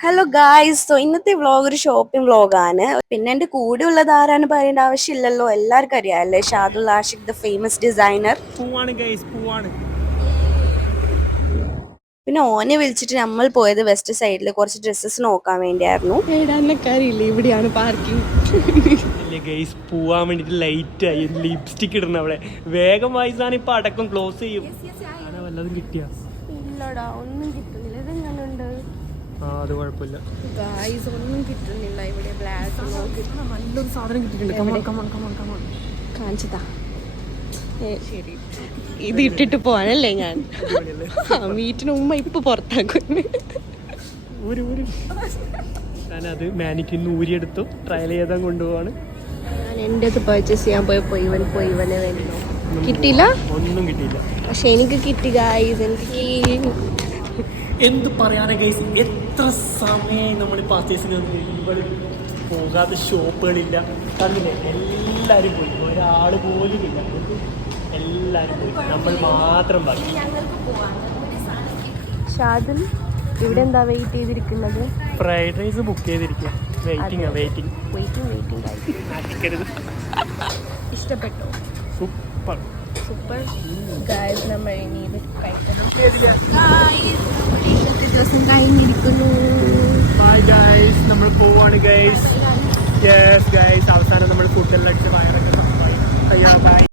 Hello guys, so ഇന്നത്തെ vlog ഒരു shopping വ്ളോഗാണ്. പിന്നെ എൻ്റെ കൂടെ ഉള്ളത് ആരാണ് പറയേണ്ട ആവശ്യമില്ലല്ലോ, എല്ലാവർക്കും അറിയാം അല്ലേ, Shadul Ashiq, the famous designer. പൂവാണ് ഗൈസ്, പൂവാണ്. പിന്നെ ഓനെ വിളിച്ചിട്ട് നമ്മൾ പോയത് വെസ്റ്റ് സൈഡിൽ കുറച്ച് ഡ്രസ്സസ് നോക്കാൻ വേണ്ടിയായിരുന്നു. ഇവിടെയാണ് പാർക്കിംഗ്. ഗൈസ് പോവാൻ വേണ്ടിട്ട് ലൈറ്റ് ആയി, ലിപ്സ്റ്റിക് ഇടണം അവിടെ. വേഗം വായിച്ചാണ് ഇപ്പൊ അടക്കം ക്ലോസ് ചെയ്യും. വല്ലതും കിട്ടിയ ഇല്ലടാ, ഒന്നും കിട്ടുന്നില്ല. ഇതെങ്ങനുണ്ട്? അത് കുഴപ്പമില്ല ഗായ്സ്, ഒന്നും കിട്ടുന്നില്ല ഇവിടെ. ബ്ലാക്ക് നല്ലൊരു സാധനം കിട്ടിയിട്ടുണ്ട്. കാണിച്ചതാ. ശരി, ഇത് ഇട്ടിട്ട് പോവാനല്ലേ ഞാൻ. വീട്ടിന് ഉമ്മ ഇപ്പൊ പുറത്താക്കുന്നു. ഞാനത് മാനിക്കിന്ന് ഊരിയെടുത്തു, ട്രയൽ ചെയ്താൽ കൊണ്ടുപോവാണ്. ഞാൻ എൻ്റെ അത് പർച്ചേസ് ചെയ്യാൻ പോയപ്പോ ഇവനെ വേണ്ടി കിട്ടിയില്ല, ഒന്നും കിട്ടിയില്ല. പക്ഷെ എനിക്ക് കിട്ടി ഗായ്സ്. എനിക്ക് എന്ത് പറയാനാ ഗൈസ്, എത്ര സമയം നമ്മൾ പർച്ചേസിന് പോകാത്ത ഷോപ്പുകളില്ല. കണ്ടില്ലേ, എല്ലാവരും പോയി, ഒരാൾ പോലും ഇല്ല. എല്ലാവരും പോയി, നമ്മൾ മാത്രം ബാക്കി. ഷാദുൽ ഇവിടെ എന്താ വെയിറ്റ് ചെയ്തിരിക്കുന്നത്? ഫ്രൈഡ് റൈസ് ബുക്ക് ചെയ്തിരിക്കുക. വെയിറ്റിംഗ്. ഇഷ്ടപ്പെട്ടോ? സൂപ്പർ ഗായ്സ്, നമ്മൾ ഇനി ഇത് കഴിക്കണം. ദിവസം കഴിഞ്ഞിരിക്കുന്നു. ഹായ് ഗൈസ്, നമ്മൾ പോവാണ് ഗൈസ്. യെസ് ഗൈസ്, അവസാനം നമ്മൾ ഫുഡെല്ലാം അടിച്ച് വയറൊക്കെ ബൈ.